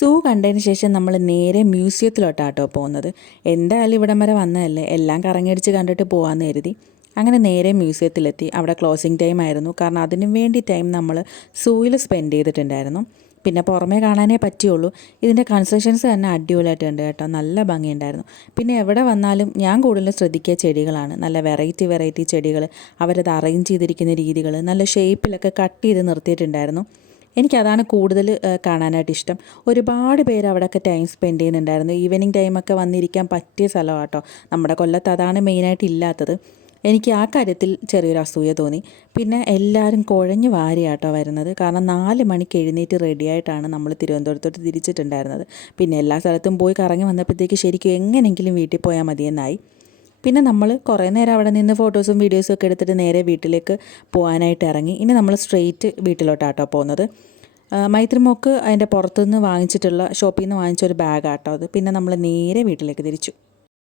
സൂ കണ്ടതിന് ശേഷം നമ്മൾ നേരെ മ്യൂസിയത്തിലോട്ടാട്ടോ പോകുന്നത്. എന്തായാലും ഇവിടം വരെ വന്നതല്ലേ, എല്ലാം കറങ്ങിയടിച്ച് കണ്ടിട്ട് പോകാമെന്ന് കരുതി. അങ്ങനെ നേരെ മ്യൂസിയത്തിലെത്തി. അവിടെ ക്ലോസിങ് ടൈം ആയിരുന്നു. കാരണം അതിനു വേണ്ടി ടൈം നമ്മൾ സൂവിൽ സ്പെൻഡ് ചെയ്തിട്ടുണ്ടായിരുന്നു. പിന്നെ പുറമേ കാണാനേ പറ്റുള്ളൂ. ഇതിൻ്റെ കൺസ്ട്രക്ഷൻസ് തന്നെ അടിപൊളിയായിട്ടുണ്ട് കേട്ടോ, നല്ല ഭംഗിയുണ്ടായിരുന്നു. പിന്നെ എവിടെ വന്നാലും ഞാൻ കൂടുതലും ശ്രദ്ധിക്കുക ചെടികളാണ്. നല്ല വെറൈറ്റി ചെടികൾ, അവരത് അറേഞ്ച് ചെയ്തിരിക്കുന്ന രീതികൾ, നല്ല ഷേപ്പിലൊക്കെ കട്ട് ചെയ്ത് നിർത്തിയിട്ടുണ്ടായിരുന്നു. എനിക്കതാണ് കൂടുതൽ കാണാനായിട്ട് ഇഷ്ടം. ഒരുപാട് പേര് അവിടെയൊക്കെ ടൈം സ്പെൻഡ് ചെയ്യുന്നുണ്ടായിരുന്നു. ഈവനിങ് ടൈമൊക്കെ വന്നിരിക്കാൻ പറ്റിയ സ്ഥലമാണ് കേട്ടോ. നമ്മുടെ കൊല്ലത്ത് അതാണ് മെയിനായിട്ട് ഇല്ലാത്തത്. എനിക്ക് ആ കാര്യത്തിൽ ചെറിയൊരു അസൂയ തോന്നി. പിന്നെ എല്ലാവരും കുഴഞ്ഞു വാരിയാട്ടോ വരുന്നത്. കാരണം 4 മണിക്ക് എഴുന്നേറ്റ് റെഡിയായിട്ടാണ് നമ്മൾ തിരുവനന്തപുരത്തോട്ട് തിരിച്ചിട്ടുണ്ടായിരുന്നത്. പിന്നെ എല്ലാ സ്ഥലത്തും പോയി കറങ്ങി വന്നപ്പോഴത്തേക്ക് ശരിക്കും എങ്ങനെയെങ്കിലും വീട്ടിൽ പോയാൽ മതിയെന്നായി. പിന്നെ നമ്മൾ കുറേ നേരം അവിടെ നിന്ന് ഫോട്ടോസും വീഡിയോസും ഒക്കെ എടുത്തിട്ട് നേരെ വീട്ടിലേക്ക് പോകാനായിട്ട് ഇറങ്ങി. ഇനി നമ്മൾ സ്ട്രെയിറ്റ് വീട്ടിലോട്ടാട്ടോ പോകുന്നത്. മൈത്രിമോക്ക് അതിൻ്റെ പുറത്തുനിന്ന് വാങ്ങിച്ചിട്ടുള്ള ഷോപ്പിൽ നിന്ന് വാങ്ങിച്ച ഒരു ബാഗാട്ടോ അത്. പിന്നെ നമ്മൾ നേരെ വീട്ടിലേക്ക് തിരിച്ചു.